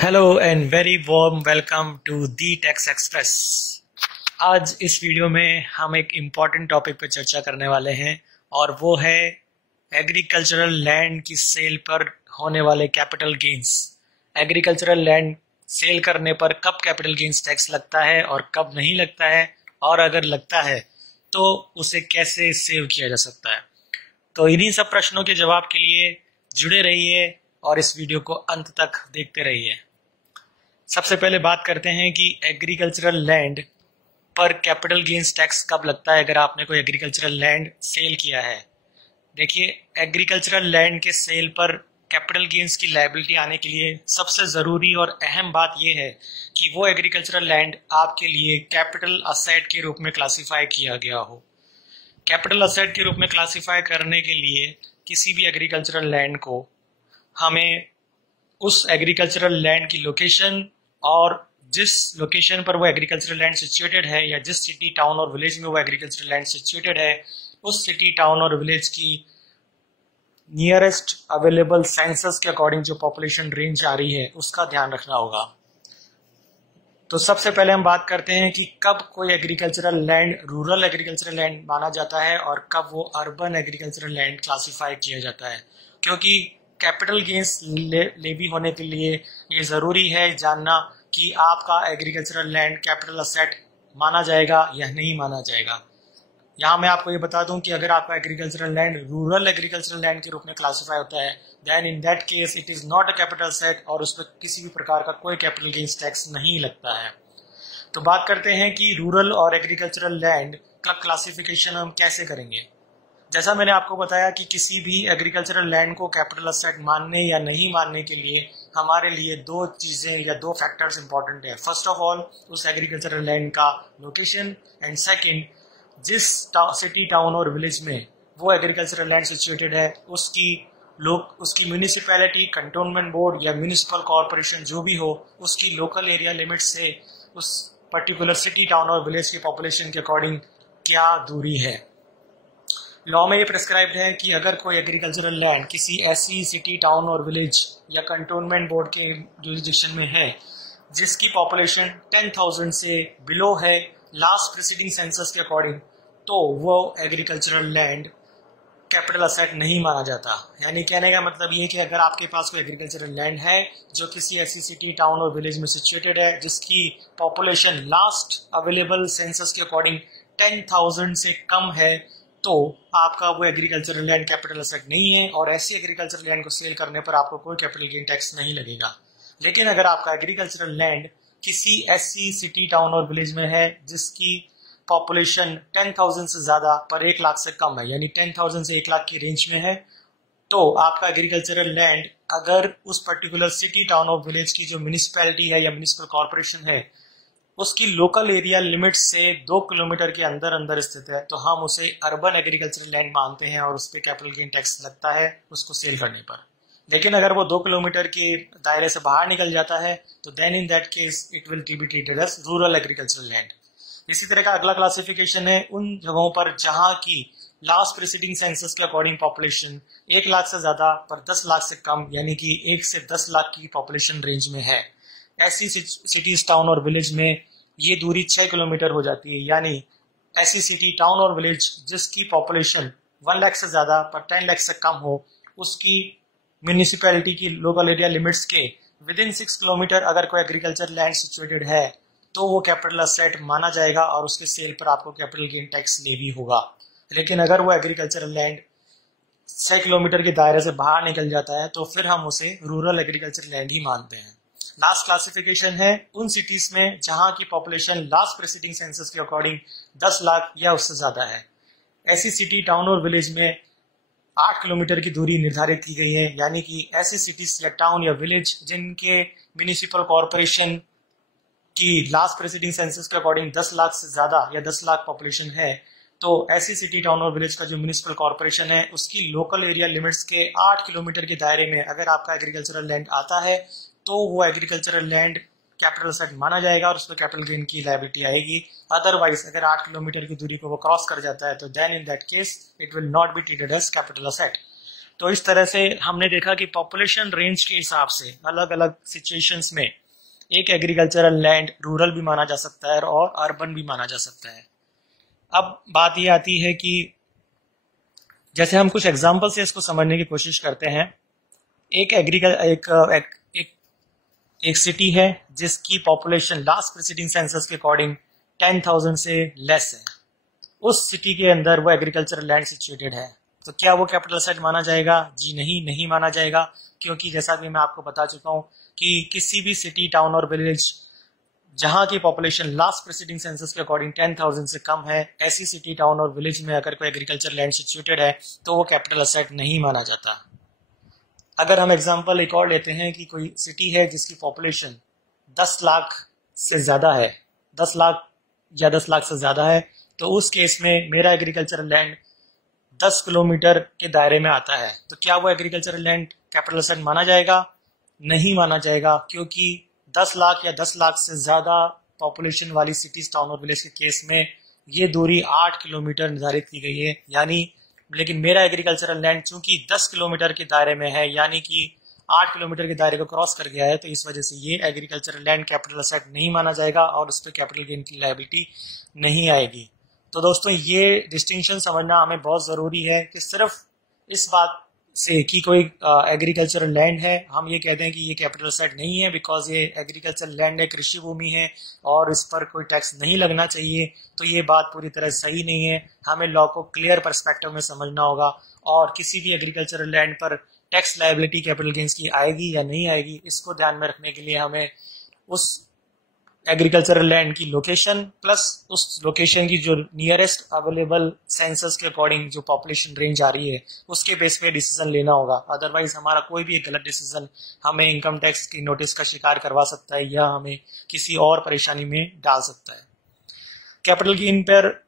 Hello and very warm welcome to the tax express. आज इस video में हम एक इम्पॉर्टेंट टॉपिक पर चर्चा करने वाले हैं और वो है एग्रीकल्चरल लैंड की सेल पर होने वाले capital gains. Agricultural land sale करने पर कब कैपिटल गेन्स टैक्स लगता है और कब नहीं लगता है, और अगर लगता है तो उसे कैसे सेव किया जा सकता है। तो इन्हीं सब प्रश्नों के जवाब के लिए जुड़े रहिए और इस वीडियो को अंत तक देखते रहिए। सबसे पहले बात करते हैं कि एग्रीकल्चरल लैंड पर कैपिटल गेन्स टैक्स कब लगता है अगर आपने कोई एग्रीकल्चरल लैंड सेल किया है। देखिए, एग्रीकल्चरल लैंड के सेल पर कैपिटल गेन्स की लायबिलिटी आने के लिए सबसे ज़रूरी और अहम बात यह है कि वो एग्रीकल्चरल लैंड आपके लिए कैपिटल असेट के रूप में क्लासिफाई किया गया हो। कैपिटल असेट के रूप में क्लासिफाई करने के लिए किसी भी एग्रीकल्चरल लैंड को हमें उस एग्रीकल्चरल लैंड की लोकेशन और जिस लोकेशन पर वो एग्रीकल्चरल लैंड सिचुएटेड है या जिस सिटी टाउन और विलेज में वो एग्रीकल्चरल लैंड सिचुएटेड है उस सिटी टाउन और विलेज की नियरेस्ट अवेलेबल सेंसस के अकॉर्डिंग जो पॉपुलेशन रेंज आ रही है उसका ध्यान रखना होगा। तो सबसे पहले हम बात करते हैं कि कब कोई agricultural land rural agricultural land माना जाता है और कब वो अर्बन एग्रीकल्चरल लैंड क्लासिफाई किया जाता है। क्योंकि कैपिटल गेन्स लेवी होने के लिए ये ज़रूरी है जानना कि आपका एग्रीकल्चरल लैंड कैपिटल असेट माना जाएगा या नहीं माना जाएगा। यहाँ मैं आपको ये बता दूं कि अगर आपका agricultural land rural agricultural land के रूप में क्लासिफाई होता है then in that case it is not a capital asset और उस पर किसी भी प्रकार का कोई कैपिटल गेन्स टैक्स नहीं लगता है। तो बात करते हैं कि रूरल और एग्रीकल्चरल लैंड का क्लासिफिकेशन हम कैसे करेंगे। जैसा मैंने आपको बताया कि किसी भी एग्रीकल्चरल लैंड को कैपिटल असेट मानने या नहीं मानने के लिए हमारे लिए दो चीज़ें या दो फैक्टर्स इंपॉर्टेंट है। फर्स्ट ऑफ ऑल उस एग्रीकल्चरल लैंड का लोकेशन एंड सेकंड जिस सिटी टाउन और विलेज में वो एग्रीकल्चरल लैंड सिचुएटेड है उसकी म्यूनिसिपैलिटी, कंटोनमेंट बोर्ड या म्यूनिसिपल कॉरपोरेशन जो भी हो उसकी लोकल एरिया लिमिट से उस पर्टिकुलर सिटी टाउन और विलेज की पॉपुलेशन के अकॉर्डिंग क्या दूरी है। लॉ में ये प्रिस्क्राइब्ड है कि अगर कोई एग्रीकल्चरल लैंड किसी ऐसी सिटी टाउन और विलेज या कंटोनमेंट बोर्ड के जुरिसडिक्शन में है जिसकी पॉपुलेशन 10,000 से बिलो है लास्ट प्रीसीडिंग सेंसस के अकॉर्डिंग, तो वो एग्रीकल्चरल लैंड कैपिटल असेट नहीं माना जाता। यानी कहने का मतलब ये कि अगर आपके पास कोई एग्रीकल्चरल लैंड है जो किसी ऐसी सिटी टाउन और विलेज में सिचुएटेड है जिसकी पॉपुलेशन लास्ट अवेलेबल सेंसस के अकॉर्डिंग 10,000 से कम है तो आपका वो एग्रीकल्चरल लैंड कैपिटल असेट नहीं है और ऐसी एग्रीकल्चरल लैंड को सेल करने पर आपको कोई कैपिटल गेन टैक्स नहीं लगेगा। लेकिन अगर आपका एग्रीकल्चरल लैंड किसी ऐसी सिटी टाउन और विलेज में है जिसकी पॉपुलेशन 10,000 से ज़्यादा पर 1 लाख से कम है यानी 10,000 से 1 लाख की रेंज में है, तो आपका एग्रीकल्चरल लैंड अगर उस पर्टिकुलर सिटी टाउन और विलेज की जो म्यूनिसिपैलिटी है या म्यूनिसिपल कॉरपोरेशन है उसकी लोकल एरिया लिमिट से 2 किलोमीटर के अंदर अंदर स्थित है तो हम उसे अर्बन एग्रीकल्चरल लैंड मानते हैं और उस पर कैपिटल गेन टैक्स लगता है उसको सेल करने पर। लेकिन अगर वो 2 किलोमीटर के दायरे से बाहर निकल जाता है तो then in that case it will be treated as rural agricultural land. इसी तरह का अगला क्लासिफिकेशन है उन जगहों पर जहां की लास्ट प्रीसीडिंग सेंसस के अकॉर्डिंग पॉपुलेशन 1 लाख से ज्यादा पर 10 लाख से कम यानी कि 1 से 10 लाख की पॉपुलेशन रेंज में है। ऐसी सिटीज टाउन और विलेज में ये दूरी 6 किलोमीटर हो जाती है। यानी ऐसी सिटी टाउन और विलेज जिसकी पॉपुलेशन 1 लाख से ज्यादा पर 10 लाख से कम हो उसकी म्यूनिसिपैलिटी की लोकल एरिया लिमिट्स के विद इन 6 किलोमीटर अगर कोई एग्रीकल्चर लैंड सिचुएटेड है तो वो कैपिटल असेट माना जाएगा और उसके सेल पर आपको कैपिटल गेन टैक्स लेवी होगा। लेकिन अगर वो एग्रीकल्चरल लैंड 6 किलोमीटर के दायरे से बाहर निकल जाता है तो फिर हम उसे रूरल एग्रीकल्चर लैंड ही मानते हैं। लास्ट क्लासिफिकेशन है उन सिटीज में जहां की पॉपुलेशन लास्ट प्रीसीडिंग सेंसस के अकॉर्डिंग 10 लाख या उससे ज्यादा है। ऐसी सिटी टाउन और विलेज में 8 किलोमीटर की दूरी निर्धारित की गई है। यानी कि ऐसी सिटीज या टाउन या विलेज जिनके म्यूनिसिपल कॉरपोरेशन की लास्ट प्रीसीडिंग सेंसस के अकॉर्डिंग 10 लाख से ज्यादा या 10 लाख पॉपुलेशन है तो ऐसी सिटी टाउन और विलेज का जो म्यूनिसिपल कॉरपोरेशन है उसकी लोकल एरिया लिमिट्स के 8 किलोमीटर के दायरे में अगर आपका एग्रीकल्चरल लैंड आता है तो वो एग्रीकल्चरल लैंड कैपिटल असेट माना जाएगा और उस पर कैपिटल गेन की लायबिलिटी आएगी। अदरवाइज अगर 8 किलोमीटर की दूरी को वो क्रॉस कर जाता है तो then in that case it will not be treated as capital asset. तो इस तरह से हमने देखा कि पॉपुलेशन रेंज के हिसाब से अलग अलग सिचुएशंस में एक एग्रीकल्चरल लैंड रूरल भी माना जा सकता है और अर्बन भी माना जा सकता है। अब बात ये आती है कि जैसे हम कुछ एग्जाम्पल से इसको समझने की कोशिश करते हैं। एक सिटी है जिसकी पॉपुलेशन लास्ट प्रीसीडिंग सेंसस के अकॉर्डिंग 10,000 से लेस है। उस सिटी के अंदर वो एग्रीकल्चरल लैंड सिचुएटेड है, तो क्या वो कैपिटल असेट माना जाएगा? जी नहीं माना जाएगा, क्योंकि जैसा कि मैं आपको बता चुका हूं कि किसी भी सिटी, टाउन और विलेज जहां की पॉपुलेशन लास्ट प्रीसीडिंग सेंसस के अकॉर्डिंग 10,000 से कम है, ऐसी सिटी, टाउन और विलेज में अगर कोई एग्रीकल्चर लैंड सिचुएटेड है तो वो कैपिटल असेट नहीं माना जाता। अगर हम एग्जांपल एक और लेते हैं कि कोई सिटी है जिसकी पॉपुलेशन 10 लाख से ज्यादा है, 10 लाख या 10 लाख से ज्यादा है, तो उस केस में मेरा एग्रीकल्चरल लैंड 10 किलोमीटर के दायरे में आता है, तो क्या वो एग्रीकल्चरल लैंड कैपिटल असेट माना जाएगा? नहीं माना जाएगा, क्योंकि 10 लाख या 10 लाख से ज्यादा पॉपुलेशन वाली सिटीज, टाउन और विलेज के केस में ये दूरी 8 किलोमीटर निर्धारित की गई है। यानी लेकिन मेरा एग्रीकल्चरल लैंड चूंकि 10 किलोमीटर के दायरे में है, यानी कि 8 किलोमीटर के दायरे को क्रॉस कर गया है, तो इस वजह से ये एग्रीकल्चरल लैंड कैपिटल असेट नहीं माना जाएगा और उस पर कैपिटल गेन की लायबिलिटी नहीं आएगी। तो दोस्तों ये डिस्टिंक्शन समझना हमें बहुत जरूरी है कि सिर्फ इस बात से कि कोई एग्रीकल्चरल लैंड है हम ये कहते हैं कि ये कैपिटल असेट नहीं है, बिकॉज ये एग्रीकल्चरल लैंड है, कृषि भूमि है और इस पर कोई टैक्स नहीं लगना चाहिए, तो ये बात पूरी तरह सही नहीं है। हमें लॉ को क्लियर पर्सपेक्टिव में समझना होगा और किसी भी एग्रीकल्चरल लैंड पर टैक्स लायबिलिटी कैपिटल गेन्स की आएगी या नहीं आएगी, इसको ध्यान में रखने के लिए हमें उस एग्रीकल्चरल लैंड की लोकेशन प्लस उस लोकेशन की जो नियरेस्ट अवेलेबल सेंसस के अकॉर्डिंग जो पॉपुलेशन रेंज आ रही है उसके बेस पे डिसीजन लेना होगा। अदरवाइज हमारा कोई भी एक गलत डिसीजन हमें इनकम टैक्स की नोटिस का शिकार करवा सकता है या हमें किसी और परेशानी में डाल सकता है। कैपिटल गेन पर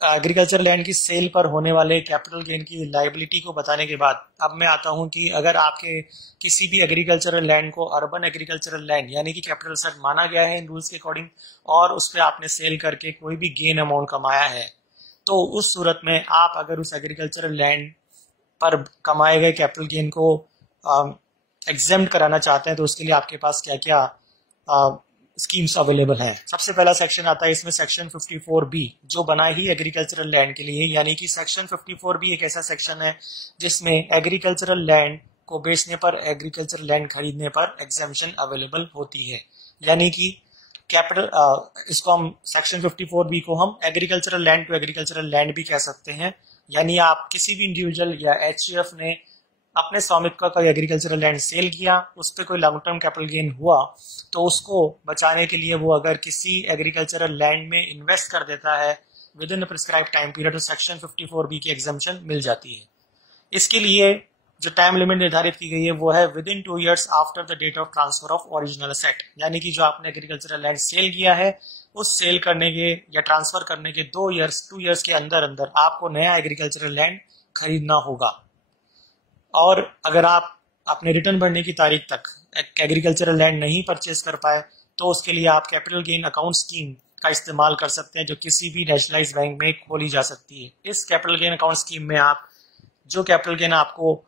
एग्रीकल्चर लैंड की सेल पर होने वाले कैपिटल गेन की लायबिलिटी को बताने के बाद अब मैं आता हूं कि अगर आपके किसी भी एग्रीकल्चरल लैंड को अर्बन एग्रीकल्चरल लैंड यानी कि कैपिटल असेट माना गया है इन रूल्स के अकॉर्डिंग और उस पर आपने सेल करके कोई भी गेन अमाउंट कमाया है, तो उस सूरत में आप अगर उस एग्रीकल्चरल लैंड पर कमाए गए कैपिटल गेन को एग्जेम्प्ट कराना चाहते हैं तो उसके लिए आपके पास क्या क्या स्कीम्स अवेलेबल हैं। सबसे पहला सेक्शन आता है इसमें सेक्शन 54B जो बना ही एग्रीकल्चरल लैंड के लिए, यानी कि सेक्शन 54B एक ऐसा सेक्शन है जिसमें एग्रीकल्चरल लैंड को बेचने पर, एग्रीकल्चरल लैंड खरीदने पर एग्जेम्पशन अवेलेबल होती है। यानी कि कैपिटल इसको हम सेक्शन 54B को हम agricultural land to agricultural land भी कह सकते हैं। यानी आप किसी भी इंडिविजुअल या HUF ने अपने स्वामित्व का कोई एग्रीकल्चरल लैंड सेल किया, उस पर कोई लॉन्ग टर्म कैपिटल गेन हुआ तो उसको बचाने के लिए वो अगर किसी एग्रीकल्चरल लैंड में इन्वेस्ट कर देता है with in prescribe time period तो सेक्शन 54B की एग्जेम्पशन मिल जाती है। इसके लिए जो टाइम लिमिट निर्धारित की गई है वो है within 2 years after the date of transfer of original asset, यानी कि जो आपने एग्रीकल्चरल लैंड सेल किया है उस सेल करने के या ट्रांसफर करने के 2 years के अंदर अंदर आपको नया एग्रीकल्चरल लैंड खरीदना होगा। और अगर आप अपने रिटर्न भरने की तारीख तक एग्रीकल्चरल लैंड नहीं परचेज कर पाए तो उसके लिए आप कैपिटल गेन अकाउंट स्कीम का इस्तेमाल कर सकते हैं जो किसी भी नेशनलाइज्ड बैंक में खोली जा सकती है। इस कैपिटल गेन अकाउंट स्कीम में आप जो कैपिटल गेन आपको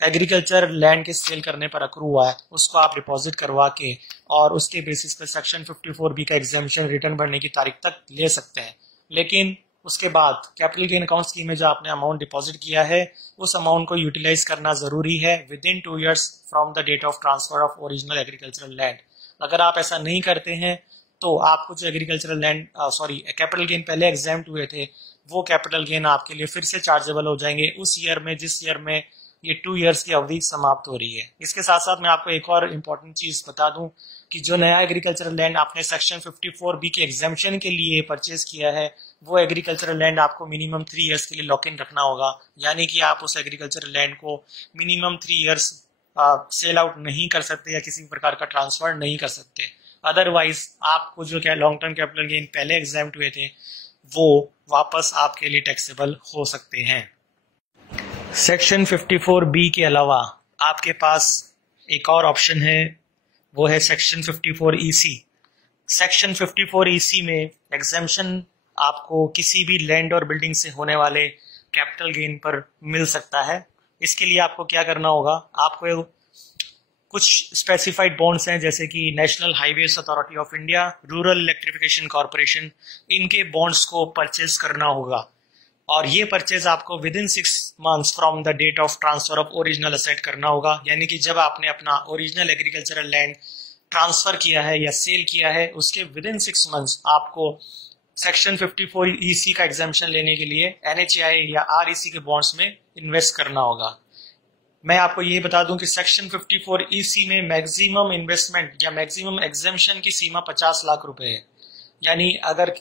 एग्रीकल्चर लैंड के सेल करने पर अक्रू हुआ है उसको आप डिपॉजिट करवा के और उसके बेसिस पर सेक्शन 54B का एग्जेम्पशन रिटर्न भरने की तारीख तक ले सकते हैं। लेकिन उसके बाद कैपिटल गेन अकाउंट स्कीम में जो आपने अमाउंट डिपॉजिट किया है उस अमाउंट को यूटिलाइज करना जरूरी है within 2 years from the date of transfer of original agricultural land. अगर आप ऐसा नहीं करते हैं तो आपको जो एग्रीकल्चरल लैंड कैपिटल गेन पहले एग्जेम्प्ट हुए थे वो कैपिटल गेन आपके लिए फिर से चार्जेबल हो जाएंगे उस ईयर में जिस ईयर में ये 2 years की अवधि समाप्त हो रही है। इसके साथ साथ मैं आपको एक और इम्पोर्टेंट चीज बता दूं कि जो नया एग्रीकल्चरल लैंड आपने सेक्शन 54B के एग्जेम्पशन के लिए परचेज किया है वो एग्रीकल्चरल लैंड आपको मिनिमम 3 years के लिए लॉक इन रखना होगा। यानी कि आप उस एग्रीकल्चरल लैंड को मिनिमम 3 years सेल आउट नहीं कर सकते या किसी प्रकार का ट्रांसफर नहीं कर सकते। अदरवाइज आपको जो क्या लॉन्ग टर्म कैपिटल गेन पहले एग्जेम्प्ट हुए थे वो वापस आपके लिए टैक्सेबल हो सकते हैं। सेक्शन 54B के अलावा आपके पास एक और ऑप्शन है वो है सेक्शन 54 EC। सेक्शन 54 EC में एग्जेम्पशन आपको किसी भी लैंड और बिल्डिंग से होने वाले कैपिटल गेन पर मिल सकता है। इसके लिए आपको क्या करना होगा, आपको कुछ स्पेसिफाइड बॉन्ड्स हैं जैसे कि national highways authority of India, rural electrification corporation, इनके बॉन्ड्स को परचेज करना होगा और ये परचेज आपको within 6 months from the date of transfer of original asset करना होगा। यानी कि जब आपने अपना ओरिजिनल एग्रीकल्चरल लैंड ट्रांसफर किया है या सेल किया है, उसके विद इन 6 मंथ्स आपको सेक्शन 54 EC का एग्जाम्पशन लेने के लिए NHAI या REC के बॉन्ड्स में इन्वेस्ट करना होगा। मैं आपको ये बता दूं कि सेक्शन 54 EC में मैक्सिमम इन्वेस्टमेंट या मैक्सिमम एग्जाम्पशन की सीमा 50 लाख रुपए है। यानी अगर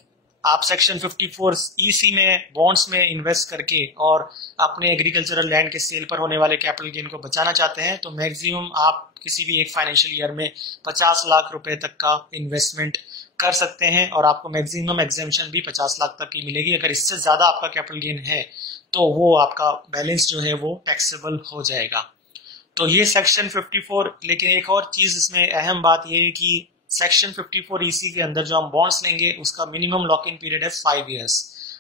आप सेक्शन 54 EC में बॉन्ड्स में इन्वेस्ट करके और अपने एग्रीकल्चरल लैंड के सेल पर होने वाले कैपिटल गेन को बचाना चाहते हैं तो मैक्सिमम आप किसी भी एक फाइनेंशियल ईयर में 50 लाख रुपए तक का इन्वेस्टमेंट कर सकते हैं और आपको मैक्सिमम एग्जेम्पशन भी 50 लाख तक की मिलेगी। अगर इससे ज्यादा आपका कैपिटल गेन है तो वो आपका बैलेंस जो है वो टैक्सेबल हो जाएगा। तो ये सेक्शन 54। लेकिन एक और चीज इसमें अहम बात ये है कि सेक्शन 54 EC के अंदर जो हम बॉन्ड्स लेंगे उसका मिनिमम लॉक इन पीरियड है 5 ईयर्स।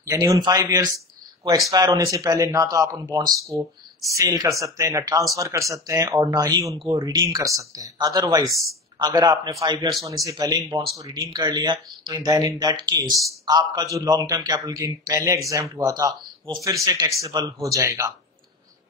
यानी उन 5 ईयर्स को एक्सपायर होने से पहले ना तो आप उन बॉन्ड्स को सेल कर सकते हैं, ना ट्रांसफर कर सकते हैं और ना ही उनको रिडीम कर सकते हैं। अदरवाइज अगर आपने 5 ईयर्स होने से पहले इन बॉन्ड्स को रिडीम कर लिया तो इन दैट केस आपका जो लॉन्ग टर्म कैपिटल गेन पहले एग्जेम्प्ट हुआ था वो फिर से टैक्सेबल हो जाएगा।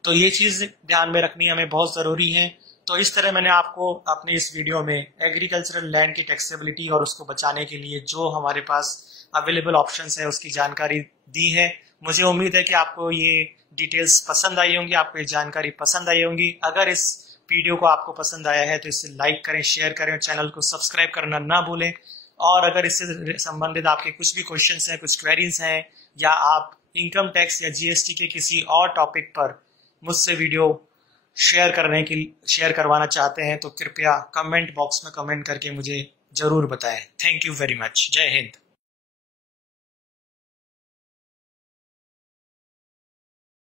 तो ये चीज ध्यान में रखनी हमें बहुत जरूरी है। तो इस तरह मैंने आपको अपने इस वीडियो में एग्रीकल्चरल लैंड की टैक्सेबिलिटी और उसको बचाने के लिए जो हमारे पास अवेलेबल ऑप्शंस है उसकी जानकारी दी है। मुझे उम्मीद है कि आपको ये डिटेल्स पसंद आई होंगी, आपको ये जानकारी पसंद आई होंगी। अगर इस वीडियो को आपको पसंद आया है तो इसे लाइक करें, शेयर करें और चैनल को सब्सक्राइब करना ना भूलें। और अगर इससे संबंधित आपके कुछ भी क्वेश्चंस हैं, कुछ क्वेरीज हैं या आप इनकम टैक्स या GST के किसी और टॉपिक पर मुझसे वीडियो शेयर करवाना चाहते हैं तो कृपया कमेंट बॉक्स में कमेंट करके मुझे जरूर बताएं। Thank you very much. जय हिंद।